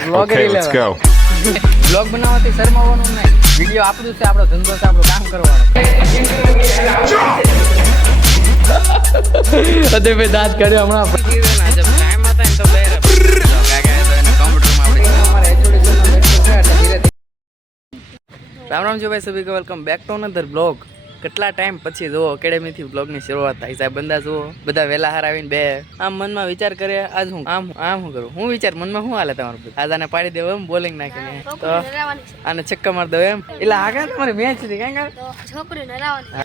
Okay, let's go. Blog બનાવવાથી શરમાવાનું નહીં. Video આપણું છે, આપણો ધંધો છે, આપણું કામ કરવાનું. અદે બે દાંત કર્યો હમણાં. જબ ટાઈમ आता है तो બેર કાકા તો એને કોમ્પ્યુટરમાં આપણે અમારા એચઓડી નો લેક્ચર છે એટલે ધીરે ધીરે. રામ રામ જો ભાઈ સભી કો welcome back to another blog. કેટલા ટાઈમ પછી જુઓ એકેડેમીથી બ્લોગની શરૂઆત થાય સાહેબ. બંદા જુઓ બધા વહેલા હાર આવીને બે આમ મનમાં વિચાર કરે આજ હું આમ શું કરું. હું વિચાર મનમાં શું હાલે તમારું બધું. આજ આને પાડી દેવું એમ બોલિંગ નાખીને તો આને છક્કા મારી દઉં એમ. એટલે આગળ તમારી મેચ હતી કાંઈ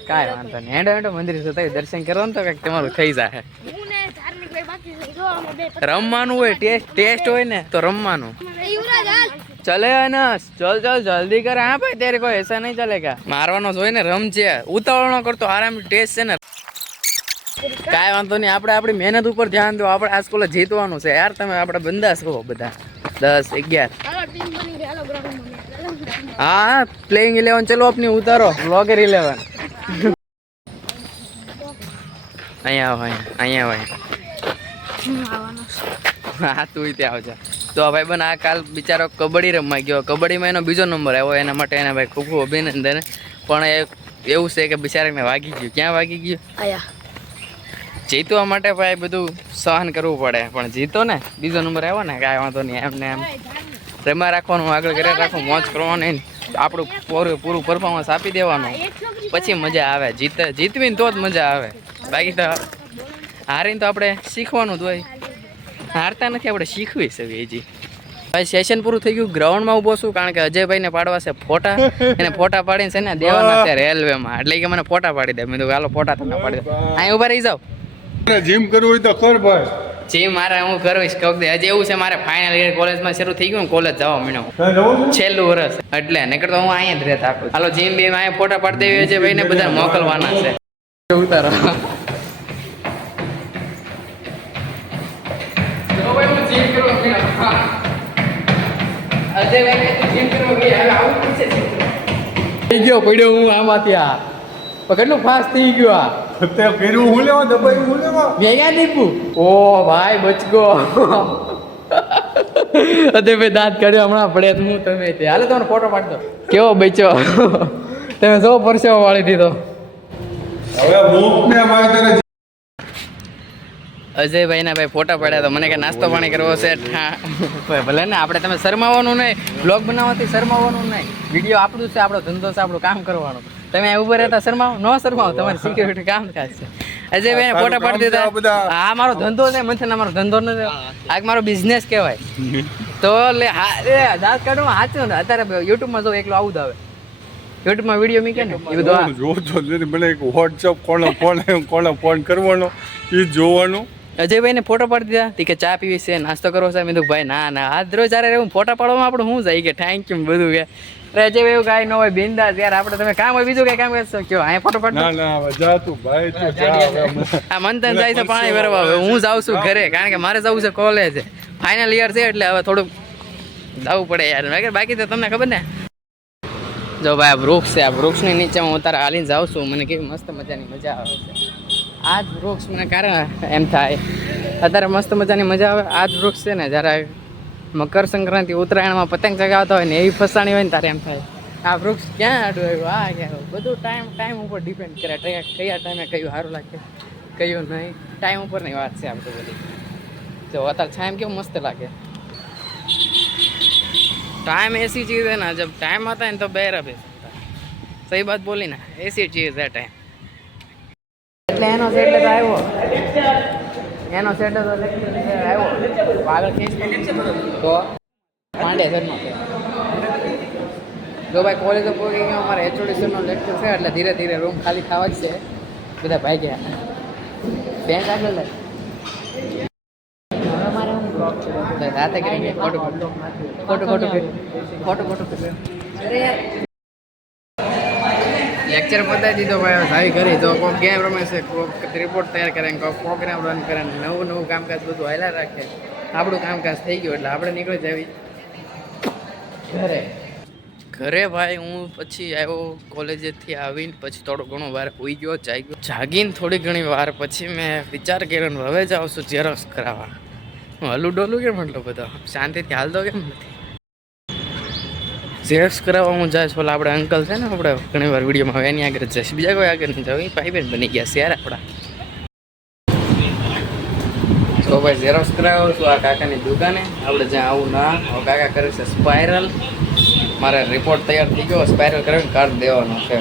કાંઈ વાંધો નહીં. હેંડો હેંડો મંદિર જતા દર્શન કરવાનું તો કંઈક તમારું થઈ જાય. રમવાનું હોય ટેસ્ટ હોય ને તો રમવાનું. चले अनस चल चल जल्दी कर. हाँ भाई तेरे को ऐसा नहीं चलेगा. मारवानो जोई ने रम છે ઉતાવળનો કરતો આરામ ટેસ્ટ છે ને કાઈ વાંધો નહીં. આપણે આપણી મહેનત ઉપર ધ્યાન દો. આપણે આ સ્કૂલે જીતવાનું છે યાર. તમે આપણા બંદા છો બધા 10 11. હા પ્લેઇંગ 11 ચલો अपनी ઉતારો વ્લોગર 11. અહીંયા આવો અહીંયા હા તું ત્યાં આવજા. તો ભાઈ બન આ કાલ બિચારો કબડ્ડી રમવા ગયો. કબડ્ડીમાં એનો બીજો નંબર આવ્યો. એના માટે એને ભાઈ ખૂબ ખૂબ અભિનંદન. પણ એવું છે કે બિચારાને વાગી ગયું. ક્યાં વાગી ગયું? જીતવા માટે ભાઈ બધું સહન કરવું પડે. પણ જીતો ને બીજો નંબર આવ્યો ને કાંઈ વાંધો નહીં. એમને એમ રમા રાખવાનું, આગળ ઘરે રાખવું, મોજ કરવાનું, આપણું પૂરું પરફોર્મન્સ આપી દેવાનું. પછી મજા આવે. જીતવીને તો જ મજા આવે. બાકી તો હારીને તો આપણે શીખવાનું જ હોય. હારતા નથી, આપણે શીખવી છે હજી. ભાઈ સેશન પૂરું થઈ ગયું. ગ્રાઉન્ડમાં ઊભો છું કારણ કે અજયભાઈને પાડવા છે ફોટા. એને ફોટા પાડીને છે ને દેવાના છે રેલવેમાં. એટલે કે મને ફોટા પાડી દે. મેં તો હાલો ફોટા તમે પાડી દો. અહીં ઊભા રહી જાઓ. જીમ કરવું હોય તો કર ભાઈ. જીમ મારે હું કરીશ કહું દે. હજી એવું છે મારે ફાઇનલ યર કોલેજમાં શરૂ થઈ ગયું. કોલેજ જવા મહિનો છેલ્લું વર્ષ એટલે નકર તો હું અહીંયા જ રહેતા આપું. હાલો જીમ બીમ અહીંયા ફોટા પાડી દેવી છે ભાઈને બધા મોકલવાના છે. ઉતારો થઈ ગયો પડ્યો હું આમાંથી. આ કેટલું ફાસ્ટ થઈ ગયો. આ કર્યું હું લેવા દબાઈ હું લેવા ભેગા દીપુ. ઓ ભાઈ બચગો. અદે ભાઈ દાંત કાઢ્યો હમણાં પડે હું તમે તે હાલે તમને ફોટો પાડી દો. કેવો બચ્યો તમે જો પરસેવો વાળી દીધો. હવે ભૂખ ને મારે તને અજયભાઈ ના ભાઈ ફોટા પડ્યા તો મને કે નાસ્તો પાણી કરવો છે. ભલે ને આપણે તમે શરમાવાનું નહીં. બ્લોગ બનાવવાથી શરમાવાનું નહીં. વિડીયો આપણું છે, આપણો ધંધો છે, આપણું કામ કરવાનું. તમે ઉભા રહેતા શરમાવો ન શરમાવો. તમારી સિક્યુરિટી કામ થાય છે. અજયભાઈ ને ફોટા પાડી દીધા. હા મારો ધંધો છે મંથન. મારો ધંધો નથી આ મારો બિઝનેસ કહેવાય. તો લે હા દાંત કાઢવા સાચું ને. અત્યારે યુટ્યુબમાં જો એકલો આવું જ આવે. યુટ્યુબમાં વિડીયો મીકે ને એ બધું જોતો મને વોટ્સઅપ કોને ફોન કરવાનો એ જોવાનું. અજયભાઈને ફોટો પાડી દીધા. તી કે ચા પીવી છે, નાસ્તો કરવો છે. મેં તો ભાઈ ના હાથ રોજ જ્યારે હું ફોટા પાડવામાં આપણે શું જાય કે થેન્ક યુ બધું કે. અજયભાઈ એવું કાંઈ ન હોય બિંદાસ યાર. આપણે તમે કામ હોય બીજું કઈ કામ કરશો કયો અહીંયા ફોટો પાડ. ના જા તું ભાઈ તું જા. આ મંથન જાય છે પાણી ભરવા. હવે હું જાઉં છું ઘરે કારણ કે મારે જવું છે કોલેજ. ફાઇનલ યર છે એટલે હવે થોડુંક જવું પડે યાર. બાકી તો તમને ખબર ને. જો ભાઈ આ વૃક્ષ છે. આ વૃક્ષની નીચે હું અત્યારે હાલીને જાઉં છું. મને કેવી મસ્ત મજાની મજા આવે છે. આ જ વૃક્ષ મને કારણે એમ થાય અત્યારે મસ્ત મજાની મજા આવે. આ જ વૃક્ષ છે ને જ્યારે મકર સંક્રાંતિ ઉત્તરાયણમાં પતંગ ચગાવતા હોય ને એવી ફસાણી હોય ને ત્યારે એમ થાય આ વૃક્ષ ક્યાં આડું આવ્યું. આ ક્યાં બધું ટાઈમ ઉપર ડિપેન્ડ કરે. કયા ટાઈમે કયું સારું લાગે કયું નહીં. ટાઈમ ઉપરની વાત છે આ બધું બધી. જો અત્યારે છાંય કેવું મસ્ત લાગે. टाइम ऐसी चीज़ है ना जब टाइम आता है तो बैर भी सकता है. सही बात बोली ना. ऐसी चीज़ है टाइम. એટલે એનો સેટ તો આવ્યો. એનો સેટ તો આવ્યો. આગળ ખેંચ તો પાંડે સરનો જો ભાઈ કોલેજ પહોંચી ગયો. અમારે એચઓડી સરનો લેક્ચર છે એટલે ધીરે ધીરે રૂમ ખાલી થવા જ છે. બધા ભાઈ ગયા. બેંક આગળ લે રાતે કરી ફોટો લેક્ચર પતાવી દીધો ભાઈ. સારી કરી તો કોઈક ગેમ રમે છે, કોઈક રિપોર્ટ તૈયાર કરે ને કોઈક પ્રોગ્રામ રન કરે ને નવું કામકાજ બધું હાલ્યા રાખે. આપણું કામકાજ થઈ ગયું એટલે આપણે નીકળી જાવી ઘરે ભાઈ. હું પછી આવ્યો કોલેજેથી આવીને પછી થોડો ઘણો વાર હોઈ ગયો. જાગીને થોડી ઘણી વાર પછી મેં વિચાર કર્યો હવે જાઉં છું ઝેરોક્સ કરાવવા. હલું ડોલું કેમ એટલો બધો શાંતિથી હાલતો કેમ નથી? ઝેરોક્સ કરાવવા હું જાય ઓલા આપણે અંકલ છે ને આપણે ઘણી વાર વિડીયોમાં હવે એની આગળ જઈશ, બીજા કોઈ આગળ નહીં જાવ. એ ભાઈ બેન બની ગયા છે યાર આપણા. તો ભાઈ ઝેરોક્સ કરાવ્યો છું આ કાકાની દુકાને. આપણે જ્યાં આવું ના હવે કાકા કરે છે સ્પાઇરલ. મારે રિપોર્ટ તૈયાર થઈ ગયો, સ્પાઇરલ કરાવીને કાર્ડ દેવાનો છે.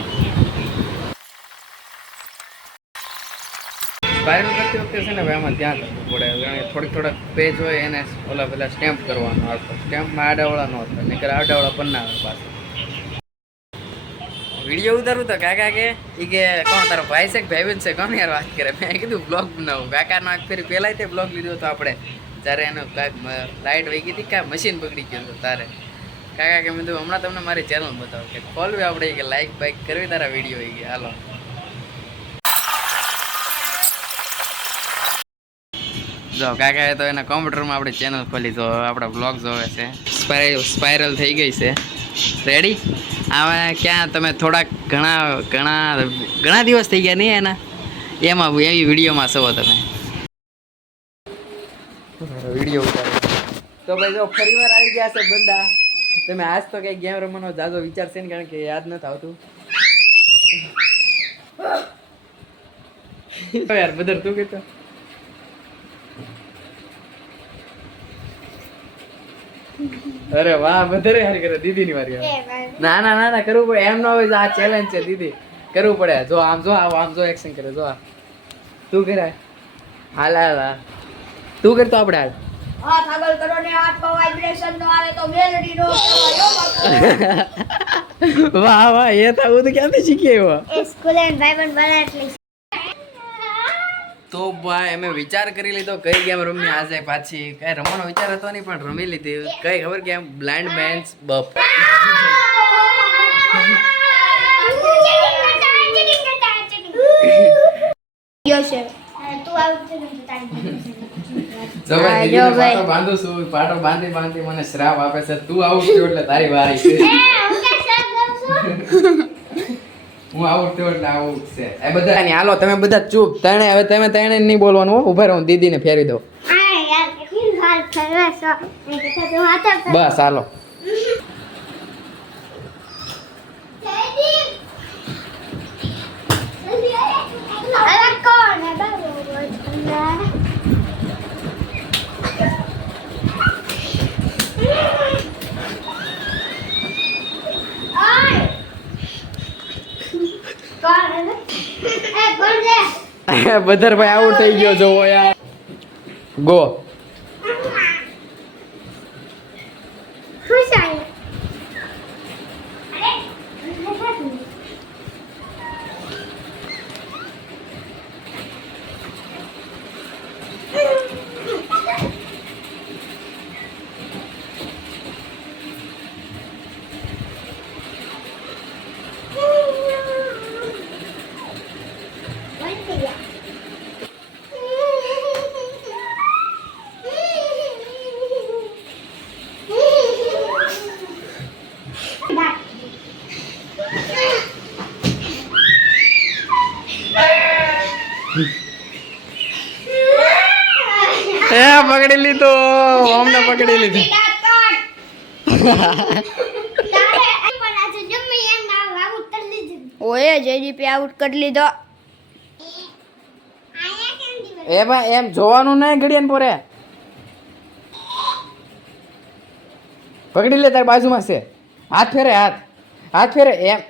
સ્પાઇરલ કરતી વખતે છે ને ભાઈ આમાં ધ્યાન રાખવું પડે. થોડાક પેજ હોય એને ઓલા પેલા સ્ટેમ્પ કરવાનો આવતો. સ્ટેમ્પમાં આડાવાળા ન હતો, નહીંતર આડાવાળા પણ ના આવે પાછા. વિડીયો ઉતારું તો કાકા કે એ કે કોણ તારો ભાઈ છે કે ભાઈબંધ છે કોણ યાર વાત કરે? મેં કીધું બ્લોગ બનાવું. કાકાનો આગ ફેરી પહેલાંય તે બ્લોગ લીધો હતો આપણે, જ્યારે એનો લાઇટ વહી ગઈ હતી કાંઈ મશીન બગડી ગયું હતું તારે. કાકા કે મેં હમણાં તમને મારી ચેનલ બતાવો કે ખોલવી આપણે કે લાઈક બાઈક કરવી તારા વિડીયો એ કે હાલો. જો કાકાએ તો એના કોમ્પ્યુટરમાં આપણી ચેનલ ખોલી, તો આપણા બ્લોગ જોવે છે. સ્પાઇરલ થઈ ગઈ છે રેડી. આમાં ક્યાં તમે થોડાક ઘણા દિવસ થઈ ગયા નહીં એના, એમાં એવી વિડીયોમાં છો તમે વિડીયો ઉતારે. તો ભાઈ જો ફરી વાર આવી ગયા છે બંદા. તમે આજ તો કઈ ગેમ રમવાનો જાજો વિચાર છે ને, કારણ કે યાદ નથી આવતું યાર. બદર તું કહેતો અરે વાહ વધારે હારી કરે દીદી ની વારી. ના ના ના ના કરવું પડે એમ ના હોય. આ ચેલેન્જ છે દીદી, કરવું પડે. જો આમ જો આમ જો એક્શન કરે. જો તું કરે હાલ હાલ હાલ તું કરતો આપણે હાલ. હાથ આગળ કરો ને હાથ પર વાઇબ્રેશન નો આવે તો મેલડી નો કહેવાય બાપુ. વાહ વાહ એ તો હું તો ક્યાંથી શીખી આવ્યો? એ સ્કૂલ એન્ડ ભાઈબંધ બને એટલે. તો ભાઈ અમે વિચાર કરી લીધો કઈ ગેમ રમી આજે પાછી. કઈ રમવાનો વિચાર હતો નહીં પણ રમી લીધી. કઈ ખબર કેમ? Blind men's buff. બાંધું છું પાટો બાંધી મને શ્રાપ આપે છે. તું આઉટ થયો એટલે તારી વારી છે. હું આઉટ થયો એટલે આઉટ છે. એ બધા નહીં હાલો તમે બધા ચૂપ. તણે હવે તમે તણે નહીં બોલવાનું. ઉભા રહો દીદીને ફેરી દો બસ હાલો. બદરભાઈ આઉટ થઈ ગયો જોવો યાર. ગો પકડી લીધો. અમને પકડી લીધી. ઓએ જેડીપી આઉટ કરી લીધો. એ ભાઈ એમ જોવાનું નહીં ઘડિયાને પોરે. પકડી લે તાર બાજુમાં છે. હાથ ફેરે હાથ ફેરે એમ.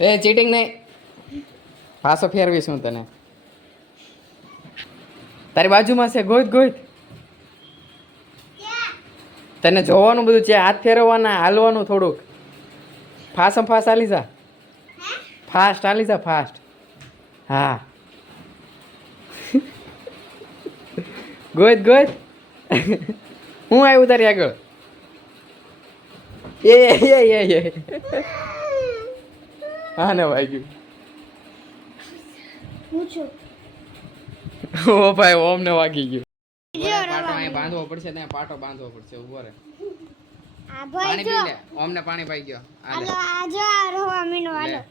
એ ચીટિંગ નહીં. પાછો ફેરવીશ હું તને. તારી બાજુમાં છે. ગોઈત તને જોવાનું બધું છે. હાથ ફેરવવાના, હાલવાનું થોડુંક. ફાસ્ટ હાલી જા. ફાસ્ટ હાલી જા ફાસ્ટ. હા ગોઈત હું આવ્યું તારી આગળ. એ હા ને વાગ્યું. ઓ ભાઈ ઓમ ને વાગી ગયું. પાટો અહીં બાંધવો પડશે. ત્યાં પાટો બાંધવો પડશે. ઉભો રહે. આ પાણી ભાઈ જો પી લે ઓમને પાણી પાઈ ગયો આ લે. હાલો આ જો આ રોવા મીનો હાલો લે.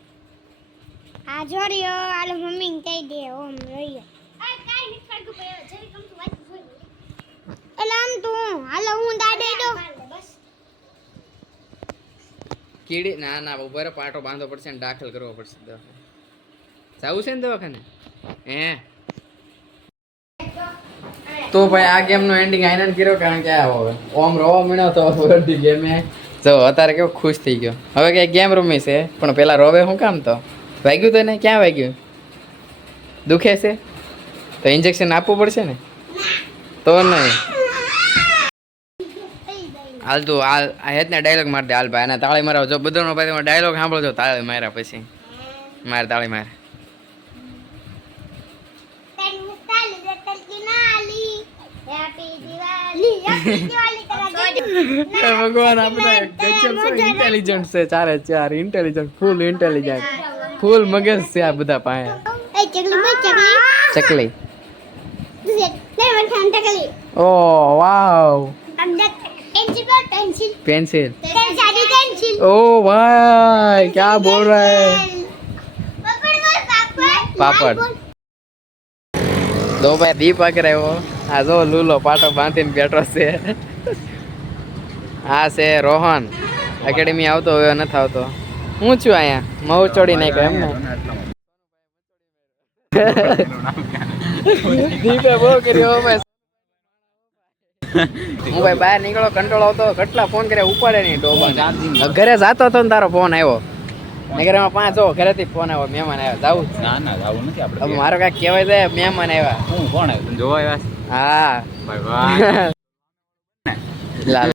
આ જો રહ્યો હાલો મમ્મી ને કહી દે ઓમ રહ્યો આ કાઈ નથી પડતું પયો જરી કમ તું વાત જોઈ એલા આમ તું હાલો હું દાડે દો બસ કીડી ના ના ઉપર પાટો બાંધવો પડશે ને દાખલ કરવો પડશે દવાખાને. જાવું છે ને દવાખાને હે તો ભાઈ આ ગેમ નો એન્ડિંગ આઈનાન કર્યો કારણ કે આ હવે ઓમ રોવા મળ્યો તો બધી ગેમે જો અત્યારે કેવો ખુશ થઈ ગયો હવે કે ગેમ રમી છે પણ પેલા રોવે શું કામ તો વાગ્યું તો ને ક્યાં વાગ્યું દુખે છે તો ઇન્જેક્શન આપવું પડશે ને તો નહીં હાલ તું હાલ આ હેતને ડાયલોગ માર દે હાલ ભાઈ અને તાળી મારો જો બધાનો ભાઈ ડાયલોગ સાંભળો તાળી માર્યા પછી મારે તાળી મારે ભગવાન આ બધા ગજબ છે ઇન્ટેલિજન્ટ છે ચારે ચાર ઇન્ટેલિજન્ટ ફૂલ મગજ છે આ બધા પાસે ચકલી ઓ વાવ पेंसिल ओ भाई क्या बोल रहा है पापड़ दो भाई दीप आ રહ્યો આ જો લૂલો પાટો બાંધીને બેઠો છે આ છે રોહન એકેડમી આવતો હવે નથી આવતો હું છું અહીંયા મઉ ચોડી નાખ્યો એમ ને દીપે બહુ કર્યો ભાઈ હું ભાઈ બહાર નીકળો કંટ્રોલ આવતો કેટલા ફોન કર્યા ઉપાડે નહીં ડોબા ઘરે જાતો હતો ને તારો ફોન આવ્યો મેં ઘરે પાંચ જો ઘરેથી ફોન આવ્યો મહેમાન આવ્યા જાવું ના ના આવું નથી આપણે હવે મારો કાંઈક કહેવાય છે મહેમાન આવ્યા હું કોણ આવ્યું જોવા આવ્યા હા ભાઈ વાહ લાલ